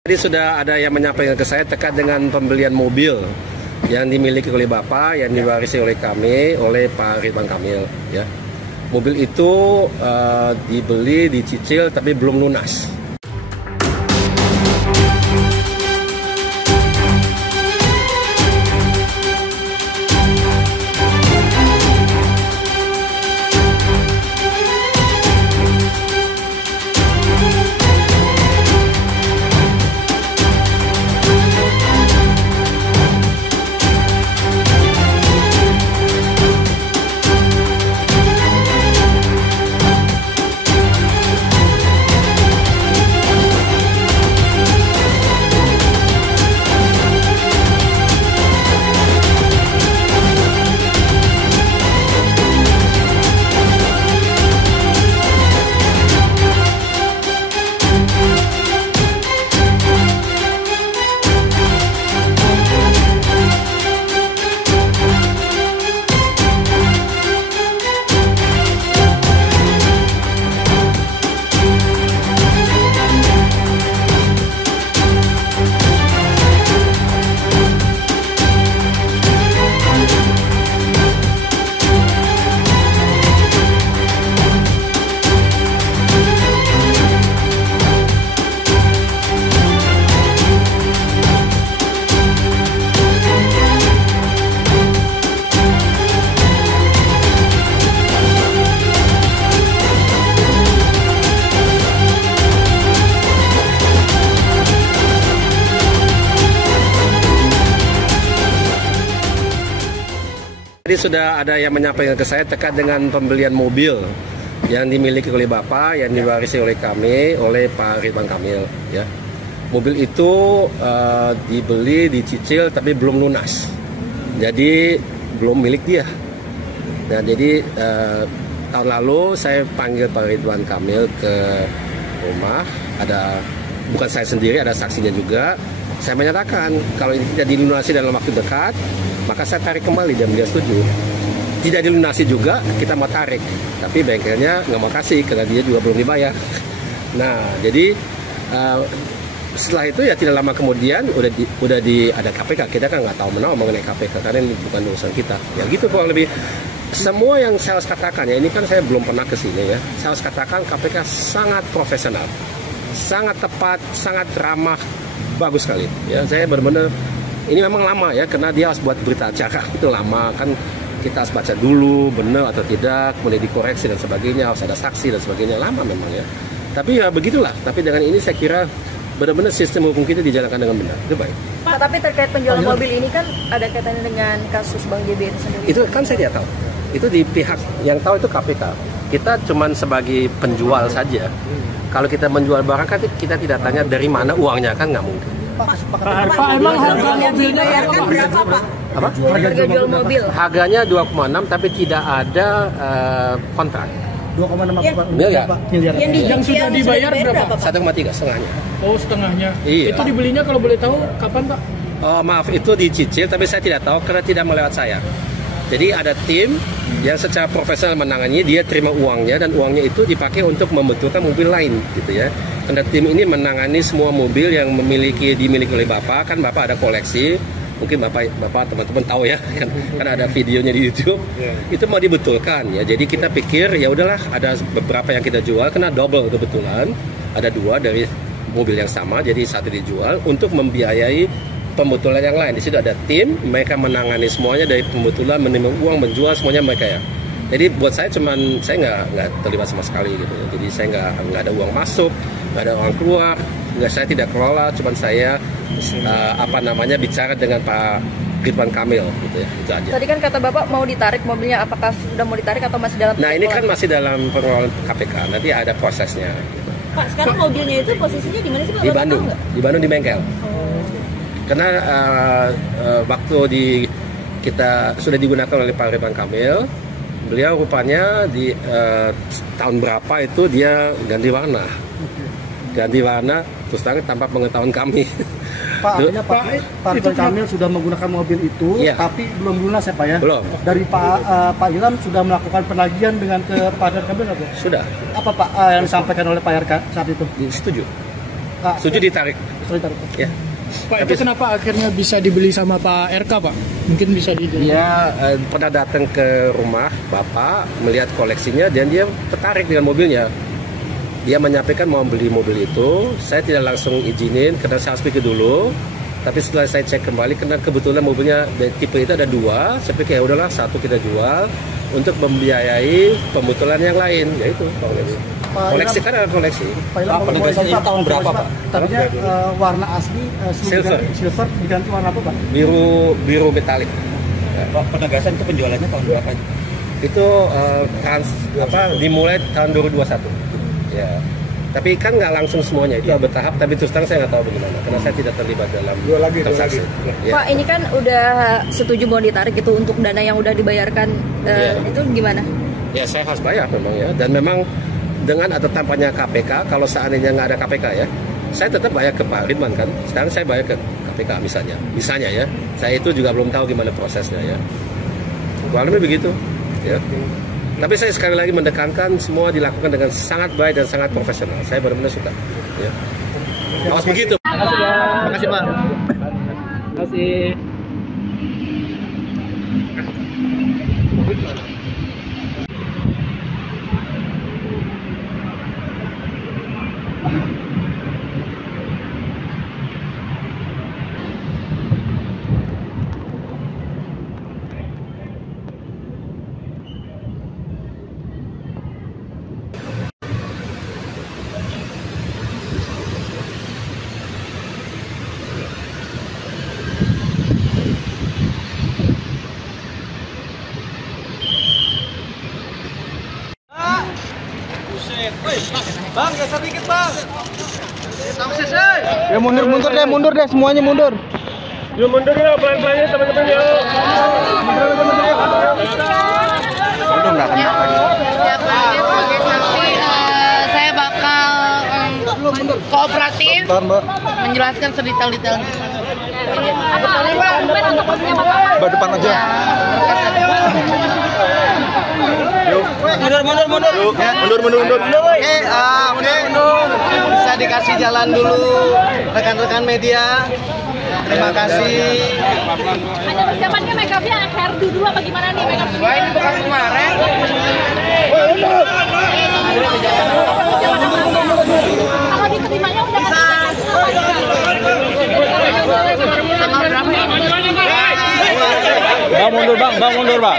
Tadi sudah ada yang menyampaikan ke saya terkait dengan pembelian mobil yang dimiliki oleh Bapak, yang diwarisi oleh kami, oleh Pak Ridwan Kamil. Ya. Mobil itu dibeli, dicicil, tapi belum lunas. Tadi sudah ada yang menyampaikan ke saya terkait dengan pembelian mobil yang dimiliki oleh Bapak, yang diwarisi oleh kami, oleh Pak Ridwan Kamil. Ya. Mobil itu dibeli, dicicil, tapi belum lunas. Jadi belum milik dia. Nah, jadi tahun lalu saya panggil Pak Ridwan Kamil ke rumah. Bukan saya sendiri, ada saksinya juga. Saya menyatakan kalau ini tidak dilunasi dalam waktu dekat, maka saya tarik kembali dan dia setuju. Tidak dilunasi juga, kita mau tarik. Tapi bengkelnya nggak mau kasih karena dia juga belum dibayar. Nah, jadi setelah itu ya tidak lama kemudian ada KPK. Kita kan nggak tahu menau mengenai KPK karena ini bukan urusan kita. Ya gitu kurang lebih. Semua yang saya harus katakan ya, ini kan saya belum pernah ke sini ya. Saya harus katakan KPK sangat profesional, sangat tepat, sangat ramah, bagus sekali. Ya, saya benar-benar ini memang lama ya, karena dia harus buat berita acara itu lama kan, kita harus baca dulu benar atau tidak, kemudian dikoreksi dan sebagainya, harus ada saksi dan sebagainya, lama memang ya. Tapi ya begitulah. Tapi dengan ini saya kira benar-benar sistem hukum kita dijalankan dengan benar. Itu baik. Pak, tapi terkait penjualan mobil ini kan ada kaitannya dengan kasus Bang JB itu sendiri. Itu kan saya tidak tahu. Itu di pihak yang tahu itu KPK. Kita cuman sebagai penjual saja. Kalau kita menjual barang kan kita tidak tanya dari mana uangnya, kan nggak mungkin. Pak, emang harga mobilnya kan berapa, Pak? Apa? Harga jual mobil. Harganya 2,6 tapi tidak ada kontrak. 2,6 miliar. Yang sudah dibayar berapa? 1,3 setengahnya. Oh, setengahnya. Iya. Itu dibelinya kalau boleh tahu kapan, Pak? Oh, maaf, itu dicicil tapi saya tidak tahu karena tidak melewat saya. Jadi ada tim yang secara profesional menangani, dia terima uangnya dan uangnya itu dipakai untuk membetulkan mobil lain gitu ya. Karena tim ini menangani semua mobil yang dimiliki oleh Bapak, kan Bapak ada koleksi. Mungkin Bapak teman-teman tahu ya, kan ada videonya di YouTube. Itu mau dibetulkan ya. Jadi kita pikir ya udahlah, ada beberapa yang kita jual karena double kebetulan. Ada 2 dari mobil yang sama, jadi satu dijual untuk membiayai pembetulan yang lain. Di situ ada tim, mereka menangani semuanya dari pembetulan, menerima uang, menjual semuanya mereka ya. Jadi buat saya saya nggak terlibat sama sekali gitu ya. Jadi saya nggak ada uang masuk, nggak ada uang keluar, saya tidak kelola, cuman saya bicara dengan Pak Ridwan Kamil gitu ya. Itu aja. Tadi kan kata Bapak mau ditarik mobilnya, apakah sudah mau ditarik atau masih dalam? Nah, ini kan masih dalam pengelolaan KPK, nanti ada prosesnya. Gitu. Pak, sekarang mobilnya itu posisinya di mana sih, Pak? Di Bandung, di bengkel. Karena waktu kita sudah digunakan oleh Pak Ridwan Kamil, beliau rupanya di tahun berapa itu dia ganti warna, terus tanpa pengetahuan kami. Pak, artinya Pak Ridwan Kamil sudah menggunakan mobil itu, iya, tapi belum lunas ya Pak ya? Belum. Dari Pak Ilham sudah melakukan penagihan dengan ke Pak Ridwan Kamil atau? Sudah. Apa Pak yang disampaikan oleh Pak RK saat itu? Setuju. Setuju ditarik. Sorry. Ya. Pak, itu kenapa akhirnya bisa dibeli sama Pak RK, Pak? Mungkin bisa dijelaskan. Dia pernah datang ke rumah Bapak, melihat koleksinya, dan dia tertarik dengan mobilnya. Dia menyampaikan mau beli mobil itu. Saya tidak langsung izinin karena saya harus pikir dulu. Tapi setelah saya cek kembali, karena kebetulan mobilnya tipe itu ada 2, saya pikir ya udahlah, 1 kita jual untuk membiayai pembetulan yang lain, yaitu koleksi kan ada koleksi. Pak, penegasan ini tahun berapa, Pak? Tadinya warna asli Silver. silver diganti warna apa, Pak? Biru metalik. Pak, penegasan itu penjualannya tahun berapa? Itu dimulai tahun 2021. Ya. Tapi kan nggak langsung semuanya, itu bertahap. Tapi terus terang saya nggak tahu bagaimana, karena saya tidak terlibat dalam transaksi. Ya. Pak, ini kan udah setuju mau ditarik itu untuk dana yang udah dibayarkan, itu gimana? Ya saya harus bayar memang ya, dan memang dengan atau tanpanya KPK, kalau seandainya nggak ada KPK ya, saya tetap bayar ke Pak Ridwan kan. Sekarang saya bayar ke KPK misalnya ya. Saya itu juga belum tahu gimana prosesnya ya. Kurang begitu ya. Tapi saya sekali lagi mendekankan semua dilakukan dengan sangat baik dan sangat profesional. Saya benar-benar suka. Ya. Awas begitu. Terima kasih, Pak. Terima kasih. Bang, geser dikit, Bang. Ya mundur deh, semuanya mundur. Yuk mundur ya, pelan-pelan teman-teman ya. Sebagai saksi, saya bakal kooperatif menjelaskan sedetail-detailnya. Depan aja. Mundur. Mundur. Bisa dikasih jalan dulu rekan-rekan media. Terima kasih. Ada persiapannya make up-nya hairdo dulu apa gimana nih make up? Wah, ini bekas kemarin. Kalau diterimanya udah Tanggal berapa ya? Bang, mundur, Bang.